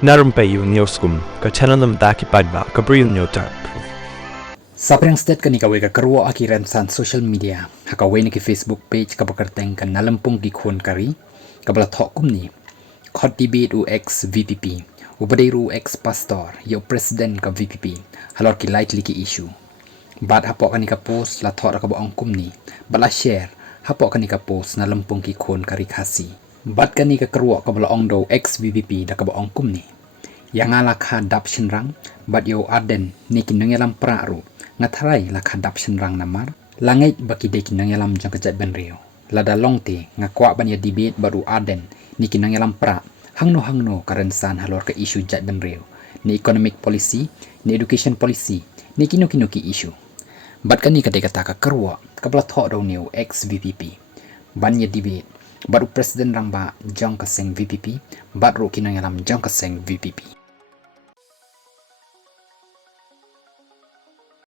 Na Rympei U ka channel nabynta paidbah Bri U Hynñiewtrep. Saprang state kani kawe ka karwa akiran san social media hakawe ni ki Facebook page ka kyrteng kan nalampung ki khon kari kabla thok kumni khot debate u ex VPP ubadai ru ex pastor yo president ka VPP halor ki lightly ki issue bad hapok kani ka post la thok ka ba ong kumni bala share hapok kani ka post nalampung ki khon kari Khasi bad kani ka karwa ka bala ong do ex VPP da ka ba ong kumni yang ala kha dap shinrang bad yo Ardent ni ki nongialam praru ngatharai la khadap shenrang namar langit baki de kinangalam jang kajat benrio lada longte ngakwa banya debate baru Ardent ni kinangalam pra hangno karensan halor ke isu jat benrio ni economic policy ni education policy ni ki issue bat kani kate kata ka kerwa kabla thok do new ex VPP banya debate baru presiden rangba jong kaseng VPP bat ro kinangalam jong kaseng VPP